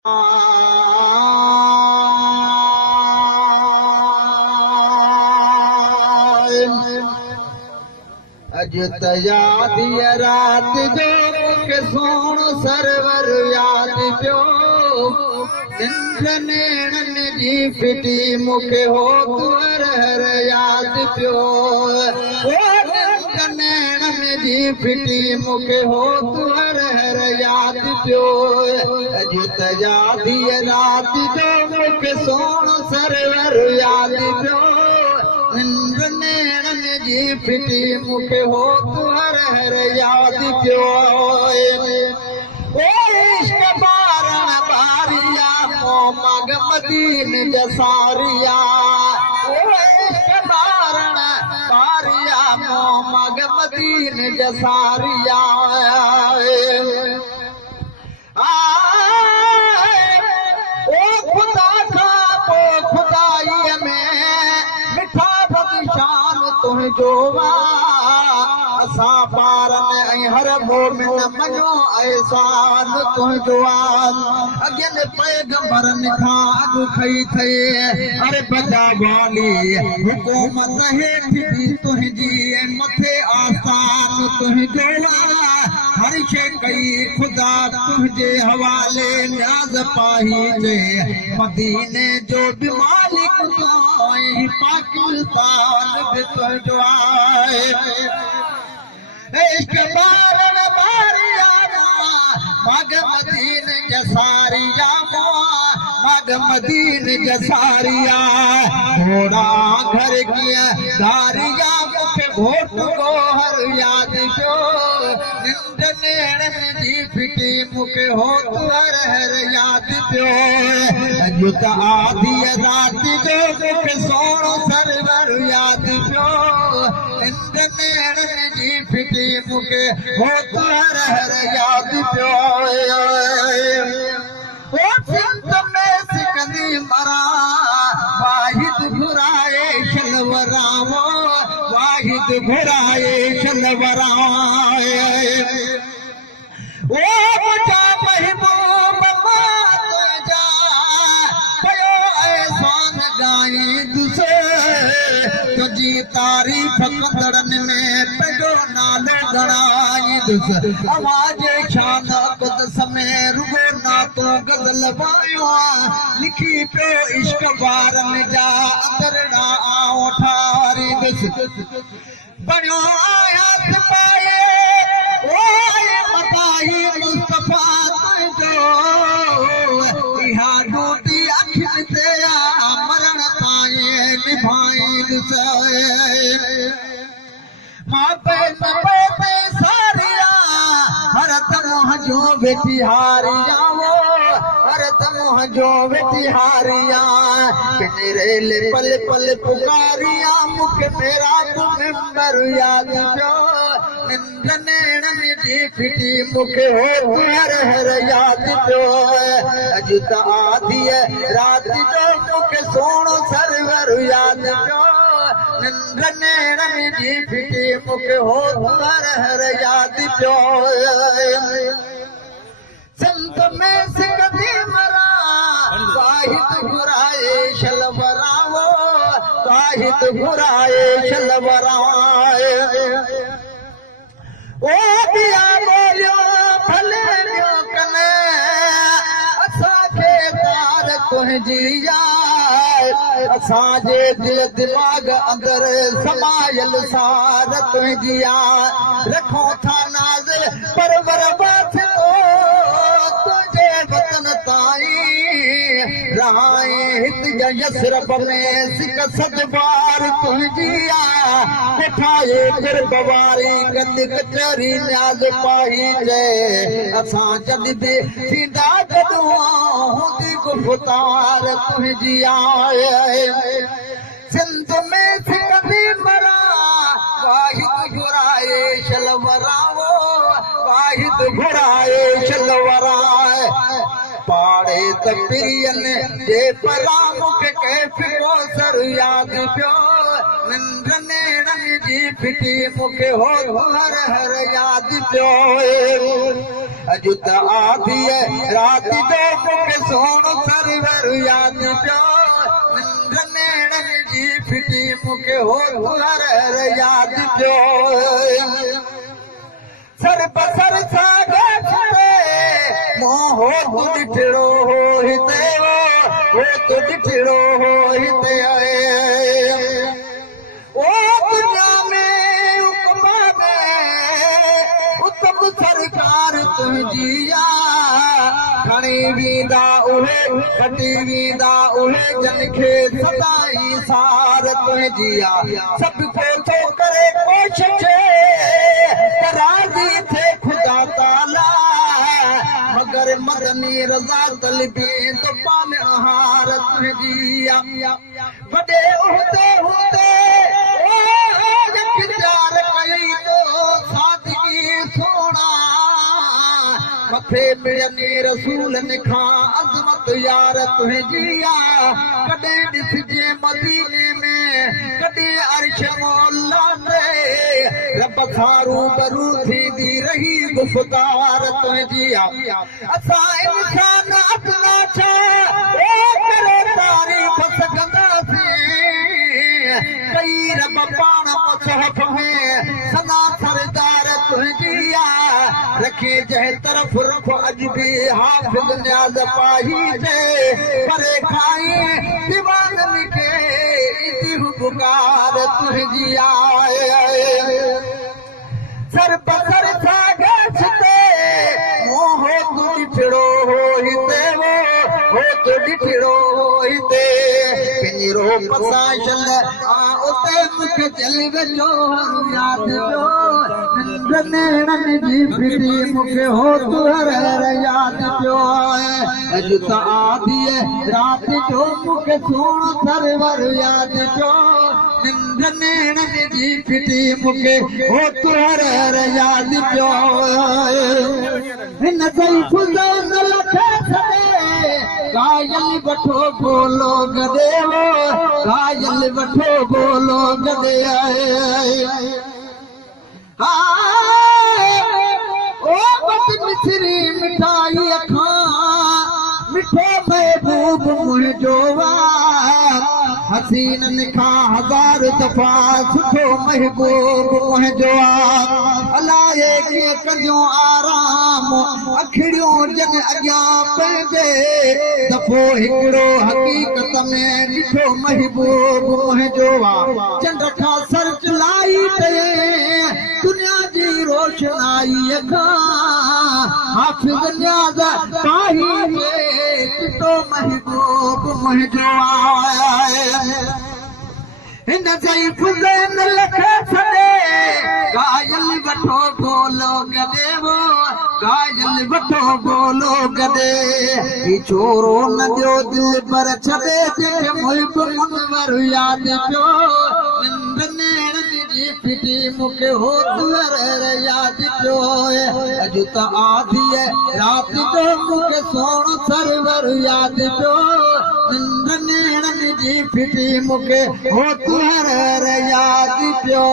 अज तयादी रात जो के सोण सरवर याद पियो नेणन जी फिटी मुखे हो तुअर हर याद पियो नेणन जी फिटी मुखे हो तुअर हर याद पियो अज तयादी रात जो के सोण सरवर याद पियो नेणन जी फिटी मुखे हो तुअर हर याद पियो इश्क बारण बारिया मो मग मदीन जसारिया इश्क बारण बारिया मो मग मदीन जसारिया ओ खुदा का पो खुदाई में मिठा बदशान तुझो असां पारन ऐं हर मोमिन मञो एहसान तुंहिंजो अॻियनि पैगंबरनि खां अॻु खई थई अरे बचा वाली हुकूमत हेठि बि तुंहिंजी मथे आसान तुंहिंजो हर शइ कई ख़ुदा तुंहिंजे हवाले न्याज़ पाही जे मदीने जो बि मालिक तूं ऐं पाकिस्तान बि तुंहिंजो आहे इश्क बारण बारिया मग मदीन जसारिया मग मदीन जसारिया घोड़ा घर किया दारिया मुखे भोट को हर याद पियो निंद नेणन जी फिटी मुखे हो तुअर हर याद पियो अॼु त आधी रात जो मुखे सोणो सरवर याद पियो निंद नेणन जी फिटी मुखे हो तुअर हर याद पियो सिंध में सिकंदी मरा वाहिद घुराए शलवरावो वाहिद घुराए शलवराए ओ मुझा महबूब तुझा कयो एहसान गाई दुसे तुझी तारीफ़ कंदड़न में पंहिंजो नालो घणाई दुस आवाज़ शान क़ुदस में रुगो नातो गज़ल वायो लिखी पियो इश्क बारन जा अंदरड़ा आओ ठारी दुस बणियो आयात पाए ओ मताही मुस्तफा तुंहिंजो इहा ड्यूटी अखियुनि ते मरण ताईं निभाई दुस मां पे सारिया हर तमोह जो बेटी हारिया वो हर तमोह जो बेटी हारिया रेल पल पल पुकारिया मुखे मेरा तू मेंबर याद पियो निंद नेणन जी फिटी मुखे हो तुअर हर याद पियो अॼु त आधी रात जो मुखे सोणो सरवर याद पियो निंद नेणन जी फिटी मुखे हो तुअर हर याद पियो संत में सिकंदी मरा वाहिद घुराए शलवरावो वाहिद घुराए शलवराए ओ दिया बोलियो भले ॿियो कने असांखे तार तुंहिंजी याद असांजे दिल दिमाग़ अंदर समायल सार तुंहिंजी याद रखो था नाज़ परवर बाथियो तुंहिंजे वतन ताईं रहाई हित यसरब में सिक सदबार तुंहिंजी ठाहे गिरब वारी गंद कचहरी न्याज़ पाही जे असां जॾहिं बि थींदा गॾु हूंदी गुफ़्तार तुंहिंजी आहे सिंध में सिकंदी मरा वाहिद घुराए शलवरावो वाहिद घुराए शलवराए पाड़े त पिरियन जे पला मुखे कैफ़ियो सर याद पियो निंद नेणन जी फिटी मुखे हो हर हर याद पियो अॼु त आधी रात जो मूंखे सोण सरवर याद पियो निंड नेणनि जी फिटी मूंखे हो हर याद पियो सर बसर सां मोहो तू ॾिठड़ो हो हिते हो तू ॾिठड़ो हो हिते ओ दुनिया में हुकमा में उत्तम सरकार तुंहिंजी खणी वेंदा उहे खटी वेंदा उहे जन खे सदाई सार तुंहिंजी सभु को थो करे कोशिश राज़ी थे खुदा ताला मगर मदनी रज़ा तलबी तो पान हार तुंहिंजी वॾे उहदे हूंदे प्यार कई तो सादगी सोना मथे मिलनी रसूलनि खां अज़मत यार तुंहिंजी कॾहिं ॾिसजे मदीने में कॾहिं अर्श मौला में रब सां रूबरू थींदी रही गुफ़्तार तुंहिंजी असां इंसान अपना छा करे तारीफ़ सघंदासीं कई रब पाण मुसहफ़ में सना सरदार तुंहिंजी रखे जंहिं तरफ़ रुख अॼु बि हाफ़िज़ न्याज़ पाही जे करे खाई दीवाननि खे ईंदी पुकार तुंहिंजी सर बसर सां गछते मोहो तू ॾिठड़ो हो हिते हो तू ॾिठड़ो हो हिते पंहिंजी रोप सां शल उते मूंखे चली वेंदो यादि पियो निंड नेणनि जी फिटी मूंखे हो तू हर यादि पियो अॼु त आधी रात जो मूंखे सोण सरवर यादि पियो निंड नेणनि जी फिटी मूंखे हो तू हर यादि पियो हिन ज़ईफ़ जो न लखे छॾे घायल वठो बोलो गॾे घायल वठो बोलो गॾे मिठरी मिठाई खां मिठो महबूब मुंहिंजो हसीननि खां हज़ार दफ़ा सुठो महबूब मुंहिंजो अलाए कीअं कजो आराम अखिड़ियूं जन अॻियां पंहिंजे दफ़ो हिकिड़ो हक़ीक़त में ॾिठो महबूब मुंहिंजो चंड खां सर चलाई दुनिया जी रोशनाई खां हाफ़िज़ न्याज़ पाही ॾिठो महबूब मुंहिंजो हिन ज़ईफ़ न लखे छॾे घायल वठो बोलो गॾे घायल वठो बोलो गॾे छोरो न ॾियो दिलि पर छॾे जंहिंखे मुल्क मुनवर यादि पियो निंड नेणनि जी फिटी मूंखे हो तुहर यादि पियो अॼु त आधी रात जो मूंखे सोण सरवर यादि पियो निंड नेणनि जी फिटी मूंखे हो तुहर यादि पियो